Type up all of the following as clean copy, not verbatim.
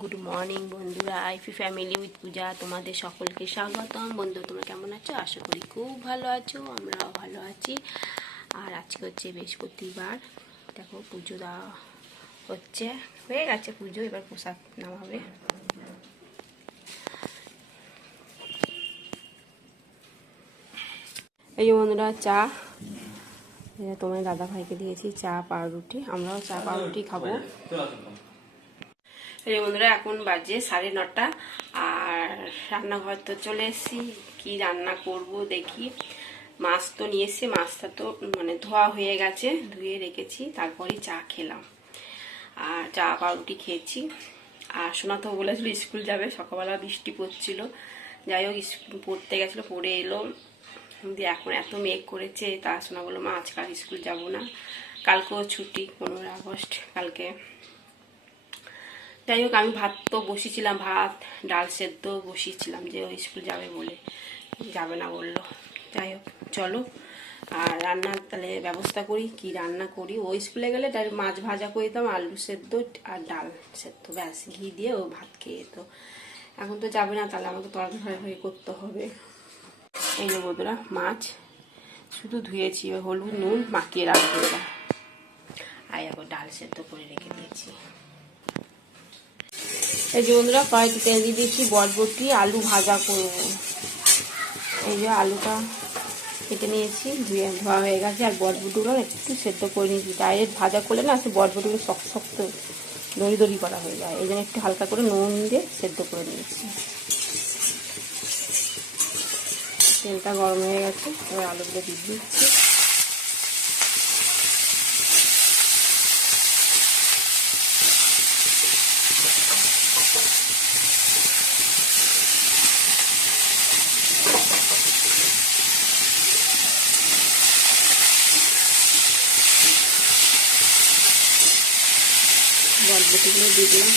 Good morning বন্ধুরা, আইফি family with পূজা তোমাদের সকলকে স্বাগতম। বন্ধু, তোমরা কেমন আছো? আশা করি খুব ভালো আছো, আমরাও ভালো আছি। আর আজকে হচ্ছে বৃহস্পতিবার। দেখো, পুজো দেওয়া হচ্ছে, হয়ে গেছে পুজো, এবার প্রসাদ নেওয়া হবে। এই যে বন্ধুরা, চা তোমার দাদা ভাইকে দিয়েছি, চা পাউরুটি। আমরাও চা পাউরুটি খাবো। এই বন্ধুরা, এখন বাজে 9:30 আর রান্নাঘর তো চলে এসেছি। কি রান্না করব দেখি। মাছ তো নিয়ে এসেছি, মাছটা তো ধোয়া হয়ে গেছে, ধুয়ে রেখেছি, তারপরে চা খেলাম আর চা পাউরুটি খেয়েছি। আর সোনা তো বলেছিল স্কুল যাবে, সকালবেলা বৃষ্টি পড়ছিল, যাই হোক স্কুল পড়তে গেছিলো, পড়ে এলো। দিয়ে এখন এত মেঘ করেছে, তা সোনা বললো মা আজকাল স্কুল যাব না, কালকেও ছুটি, 15 আগস্ট কালকে। যাই হোক, আমি ভাত তো বসিয়েছিলাম, ভাত ডাল সেদ্ধ বসিয়েছিলাম, যে ওই স্কুল যাবে বলে, যাবে না বললো। যাই হোক, চলো আর রান্নার তাহলে ব্যবস্থা করি। কি রান্না করি? ওই স্কুলে গেলে মাছ ভাজা করে দিতাম, আলু সেদ্ধ আর ডাল সেদ্ধ, ব্যাস, ঘি দিয়ে ও ভাত খেয়ে যেত। এখন তো যাবে না, তাহলে আমাকে তরকারি করতে হবে। এই যে বন্ধুরা, মাছ শুধু ধুয়েছি, হলুদ নুন মাখিয়ে রাখবো এটা। আর এখন ডাল সেদ্ধ করে রেখে দিয়েছি। এই যে বন্ধুরা, কড়াইতে তেল দিয়ে দিয়েছি, বরবটি আলু ভাজা করব। এই যে আলুটা কেটে নিয়েছি, ধোয়া হয়ে গেছে, আর বরবটিগুলো একটু সেদ্ধ করে নিয়েছি। ডাইরেক্ট ভাজা করলে না, সে বরবটিগুলো শক্ত শক্ত দড়ি দড়ি করা হয়ে যায়, এই জন্য একটু হালকা করে নুন দিয়ে সেদ্ধ করে নিয়েছি। তেলটা গরম হয়ে গেছে, এবার আলুগুলো দিয়ে দিচ্ছি। বরবটিগুলো দিয়ে দিলাম।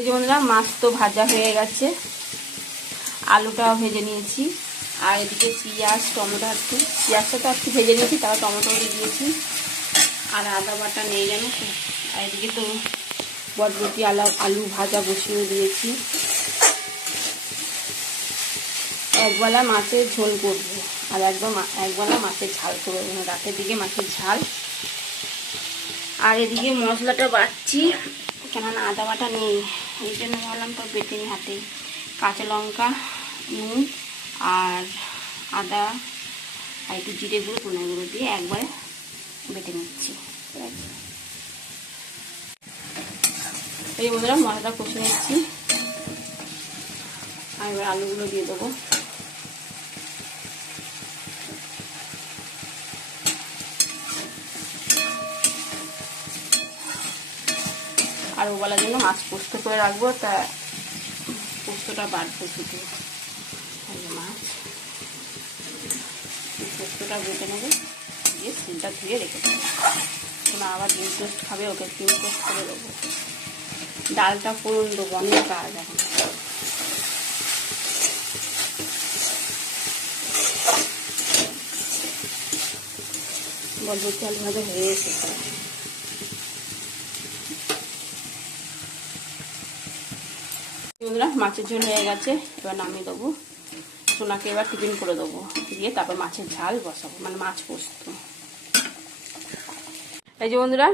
এই যে বন্ধুরা, মাছ তো ভাজা হয়ে গেছে, আলুটাও ভেজে নিয়েছি, আর এদিকে পেঁয়াজ টমেটো একটু, পেঁয়াজটা তো একটু ভেজে নিয়েছি, তারপর টমেটো দিয়ে দিয়েছি, আর আদা বাটা নেই জানো তো। আর এদিকে তো বরবটি আলু ভাজা বসিয়ে দিয়েছি। একবেলা মাছের ঝোল করবো, আর একবেলা মাছের ঝাল করবো, রাতের দিকে মাছের ঝাল। আর এদিকে মশলাটা বাটছি, কেননা আদা বাটা নেই, এই জন্য ভাবলাম তো বেটে নিই হাতে। কাঁচা লঙ্কা, নুন আর আদা আর একটু জিরে গুঁড়ো ধনে গুঁড়ো দিয়ে একবারে বেটে নিচ্ছি। ঠিক আছে, এই বন্ধুরা, মশলাটা কষে নিচ্ছি, আর এবার আলুগুলো দিয়ে দেবো। আর ওবেলার জন্য মাছ পোস্ত করে রাখবো, তা পোস্তটা বাটবো শুধু। মাছ পোস্তটা বেটে নেবে, দিয়ে সিলটা ধুয়ে রেখে দেবো। তোমরা আবার ডিম টোস্ট খাবে, ওকে ডিম টোস্ট করে দেবো। ডালটা ফোড়ন দেবো, অনেক কাজ এখন। বরবটি আলু ভাজা হয়ে এসেছে। বন্ধুরা, মাছের ঝোল হয়ে গেছে, এবার নামিয়ে দেবো। সোনাকে এবার টিফিন করে দেবো, দিয়ে তারপর মাছের ঝাল বসাবো, মাছ পোস্ত। এই যে বন্ধুরা,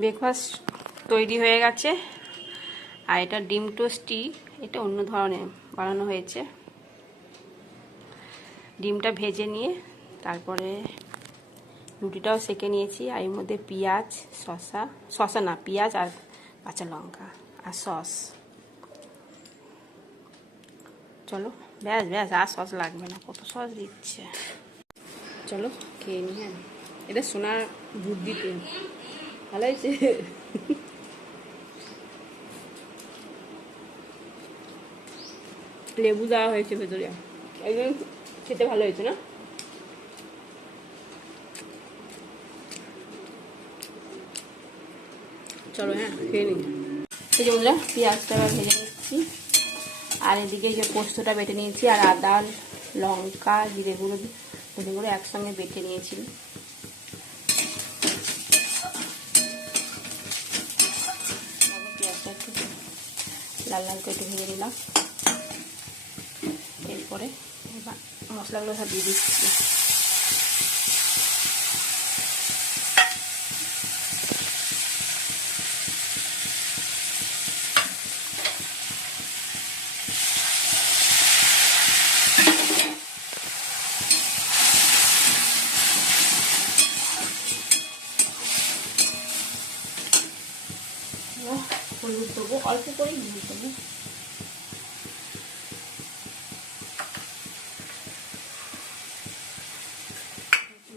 ব্রেকফাস্ট তৈরি হয়ে গেছে, আর এটা ডিম টোস্টই, এটা অন্য ধরনের বানানো হয়েছে। ডিমটা ভেজে নিয়ে তারপরে রুটিটাও সেঁকে নিয়েছি, আর এর মধ্যে পেঁয়াজ, পেঁয়াজ আর কাঁচা লঙ্কা আর সস। চলো, ব্যাস ব্যাস, আর সস লাগবে না, কত সস দিচ্ছে। চলো খেয়ে নি। হ্যাঁ, এটা সোনার বুদ্ধিতে ভালো হয়েছে। লেবু দেওয়া হয়েছে ভেতরে, একদম খেতে ভালো হয়েছে না? চলো হ্যাঁ খেয়ে নিই। এই যে বন্ধুরা পেঁয়াজটা ভেজে নিচ্ছি, আর এদিকে যে পোস্তটা বেটে নিয়েছি, আর আদা লঙ্কা জিরে গুঁড়ো ধনে গুঁড়ো একসঙ্গে বেটে নিয়েছি। পেঁয়াজটা একটু লাল লাল করে ভেজে নিলাম, এরপরে মশলাগুলো সব দিয়ে দিচ্ছি। হলুদ দেবো, অল্প করে হলুদ দেবো।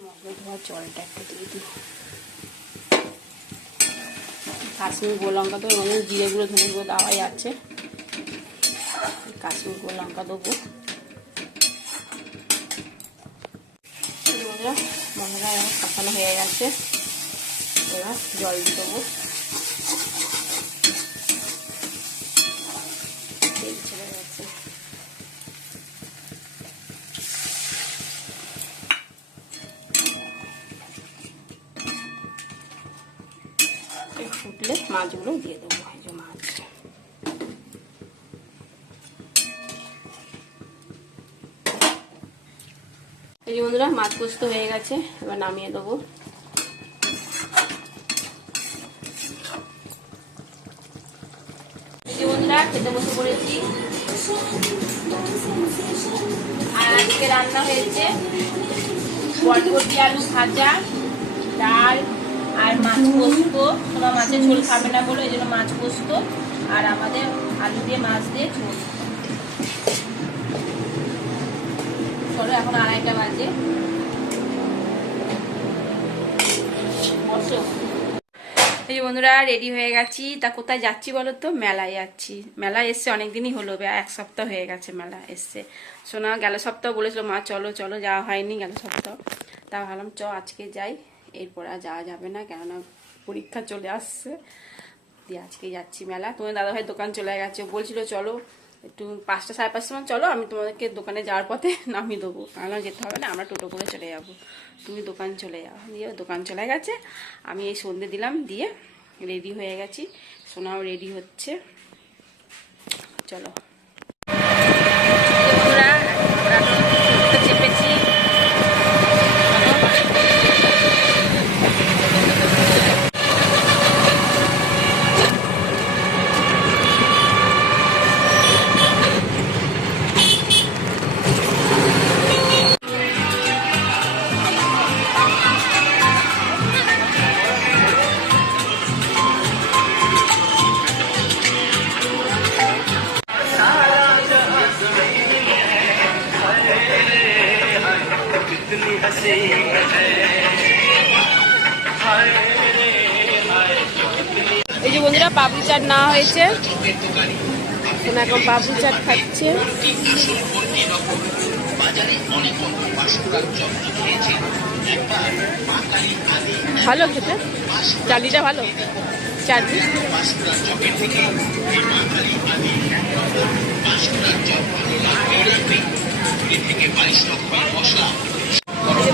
মশলা ধোয়া জলটা একটু দিয়ে দিই। কাশ্মীর গোল লঙ্কা তো মানে জিরে গুঁড়ো ধনে গুঁড়ো দেওয়াই আছে, কাশ্মীর গোল লঙ্কা দেবো। মশলা কষানো হয়ে গেছে, এবার জল দিয়ে দেবো। তেল ছেড়ে গেছে, ফুটলে মাছগুলো দিয়ে দেবো। এই যে মাছ, এই যে বন্ধুরা মাছ পোস্ত হয়ে গেছে, এবার নামিয়ে দেবো। এই যে বন্ধুরা খেতে বসে পড়েছি, আর আজকে রান্না হয়েছে বটবটি আলু ভাজা, ডাল আর মাছ পোস্ত। তোমরা মাছের ঝোল খাবে না বলে এই জন্য মাছ পোস্ত, আর আমাদের আলু দিয়ে মাছ দিয়ে ঝোল। চলো এখন 2:30 বাজে, বসো। এই যে বন্ধুরা রেডি হয়ে গেছি। তা কোথায় যাচ্ছি বলো তো? মেলায় যাচ্ছি। মেলায় এসছে অনেকদিনই হলো, 1 সপ্তাহ হয়ে গেছে মেলা এসছে। সোনা গেল সপ্তাহ বলেছিল মা চলো চলো, যাওয়া হয়নি গেল সপ্তাহ। তা ভাবলাম আজকে যাই, এরপর আর যাওয়া যাবে না, কেননা পরীক্ষা চলে আসছে। দিয়ে আজকে যাচ্ছি মেলা। তোমার দাদাভাই দোকান চলে গেছে, বলছিল চলো একটু 5টা 5:30 সময় চলো, আমি তোমাদেরকে দোকানে যাওয়ার পথে নামিয়ে দেবো। কারণ যেতে হবে না, আমরা টোটো করে চলে যাবো, তুমি দোকান চলে যাও। দিয়ে দোকান চলে গেছে, আমি এই সন্ধে দিলাম, দিয়ে রেডি হয়ে গেছি। সোনাও রেডি হচ্ছে, চলো। চেপেছি, এই যে বন্ধুরা পাপড়ি চাট নেওয়া হয়েছে, এখন পাপড়ি চাট খাচ্ছে। ভালো খেতে, চাটনিটা ভালো, চাটনি।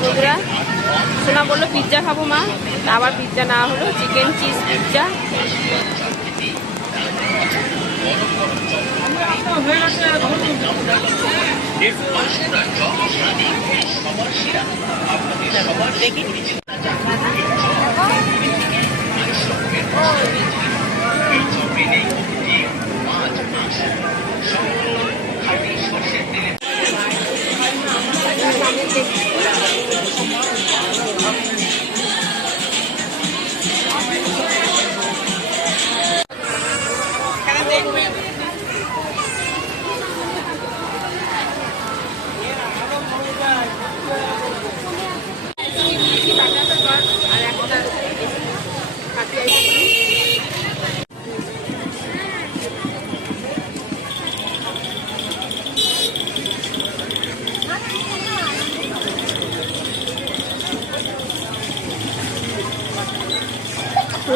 বন্ধুরা সোনা বললো পিৎজা খাবো মা, আবার পিৎজা না হলো, চিকেন চিজ পিৎজা। দেখি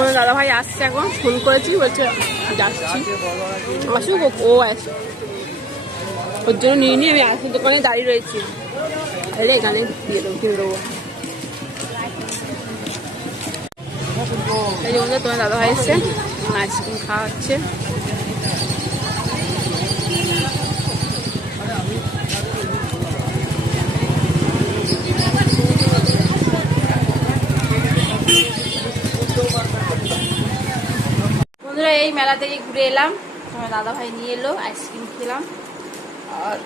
তোমার দাদা ভাই আসছে, এখন ফোন করেছি, বলছে যাচ্ছি, আসুক ও আসে, ওর জন্য নিয়ে নিয়ে আমি আসি, দোকানে দাঁড়িয়ে রয়েছি। আরে এখানে দিয়ে দেবো, কিনে দেবো। এই জন্য তোমার দাদা ভাই এসছে, আইসক্রিম খাওয়া হচ্ছে। বন্ধুরা এই মেলা থেকে ঘুরে এলাম, তোমার দাদা ভাই নিয়ে এলো, আইসক্রিম খেলাম। আর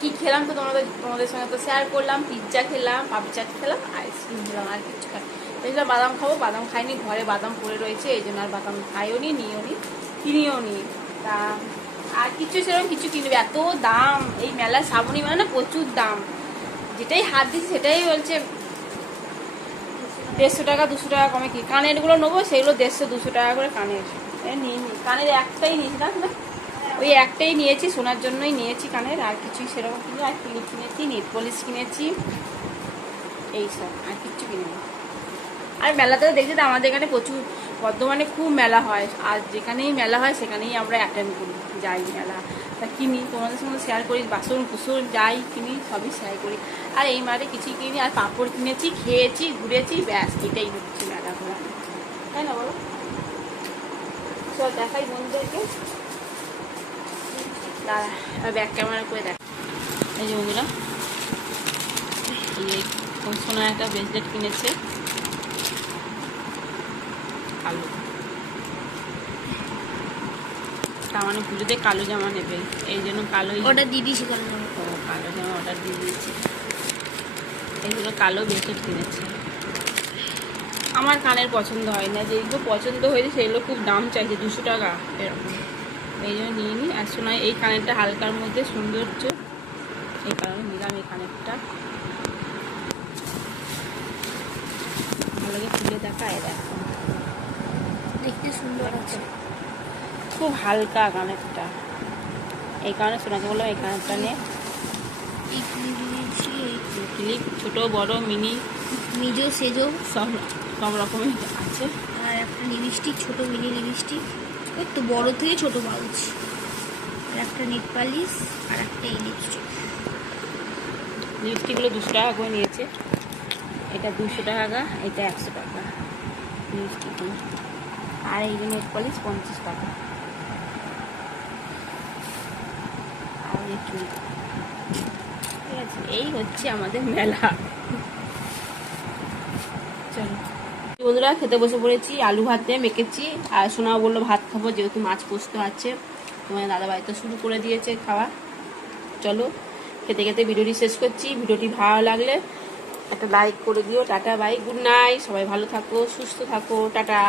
কি খেলাম তো তোমাদের সঙ্গে তো শেয়ার করলাম। পিৎজা খেলাম, পাপড়ি চাট খেলাম, আইসক্রিম খেলাম, আর কিছু খাই। ভেবেছিলাম বাদাম খাবো, বাদাম খাইনি, ঘরে বাদাম পড়ে রয়েছে, এই জন্য আর বাদাম খাইও নি, নিও নি, কিনিও নি। তা আর কিছু সেরকম কিছু কিনবে, এত দাম এই মেলার শ্রাবণী মেলা না, প্রচুর দাম। যেটাই হাত দিচ্ছি সেটাই বলছে 150 টাকা 200 টাকা কমে। কি কানের গুলো নেবো, সেগুলো 150-200 টাকা করে কানের নিয়ে নি। কানের একটাই নিয়েছিলাম না, ওই একটাই নিয়েছি, শোনার জন্যই নিয়েছি কানের, আর কিছুই সেরকম কিনে। আর ক্লিপ কিনেছি, নেট পলিশ কিনেছি, এইসব, আর কিচ্ছু কিনে। আর মেলাতে দেখছি তো আমাদের এখানে প্রচুর, বর্ধমানে খুব মেলা হয়, আর যেখানেই মেলা হয় সেখানেই আমরা অ্যাটেন্ড করি, যাই মেলা, তা কিনি, তোমাদের সঙ্গে শেয়ার করি, বাসন কুসন যাই কিনি সবই শেয়ার করি। আর এই মাঠে কিছুই কিনি, আর পাঁপড় কিনেছি, খেয়েছি, ঘুরেছি, ব্যাস এটাই হচ্ছে মেলা ঘোরা, তাই না বলো? সব দেখাই বন্ধুদেরকে, দাঁড়া ব্যাক ক্যামেরা করে দেখ। এই যে বন্ধুরা, এই সোনার একটা ব্রেসলেট কিনেছে, কালো, তার মানে পুজোতে কালো জামা নেবে, এই জন্য কালোই অর্ডার দিয়ে দিয়েছি, কালো জামা অর্ডার দিয়ে দিয়েছে। এইগুলো কালো ব্রেসলেট কিনেছে। আমার কানের পছন্দ হয় না, যেগুলো পছন্দ হয়েছে সেগুলো খুব দাম চাইছে, 200 টাকা এরকম, এই জন্য নিয়ে নিই। আর শোনায় এই কানেরটা হালকার মধ্যে সৌন্দর্য, এই কারণে নিলাম এই কানেরটা। ভালোকে খুলে দেখা, এ দেখো দেখতে সুন্দর আছে, খুব হালকা কানেরটা, এই কারণে শোনাকে বললাম এই কানেরটা নিয়ে। ক্লিপ ছোটো বড় মিনি মিজো সেজো সব রকমের আছে। আর একটা লিপস্টিক, ছোট মিনি লিপস্টিক, ওই তো বড় থেকে ছোট পাউচ, আর একটা নেট পালিশ, আর একটা এই লিপস্টিকগুলো 200 টাকা করে নিয়েছে, এটা 200 টাকা, এটা 100 টাকা লিপস্টিক, আর এই যে নেট পালিশ 50 টাকা, আর এই চুল। ঠিক আছে, এই হচ্ছে আমাদের মেলা। চলো বন্ধুরা, খেতে বসে পড়েছি, আলু ভাত দিয়ে মেখেছি, আর সোনাও বললো ভাত খাবো, যেহেতু মাছ পোস্ত আছে। তোমার দাদা ভাই তো শুরু করে দিয়েছে খাওয়া। চলো খেতে খেতে ভিডিওটি শেষ করছি। ভিডিওটি ভালো লাগলে একটা লাইক করে দিও। টাটা, বাই, গুড নাইট, সবাই ভালো থাকো, সুস্থ থাকো, টাটা।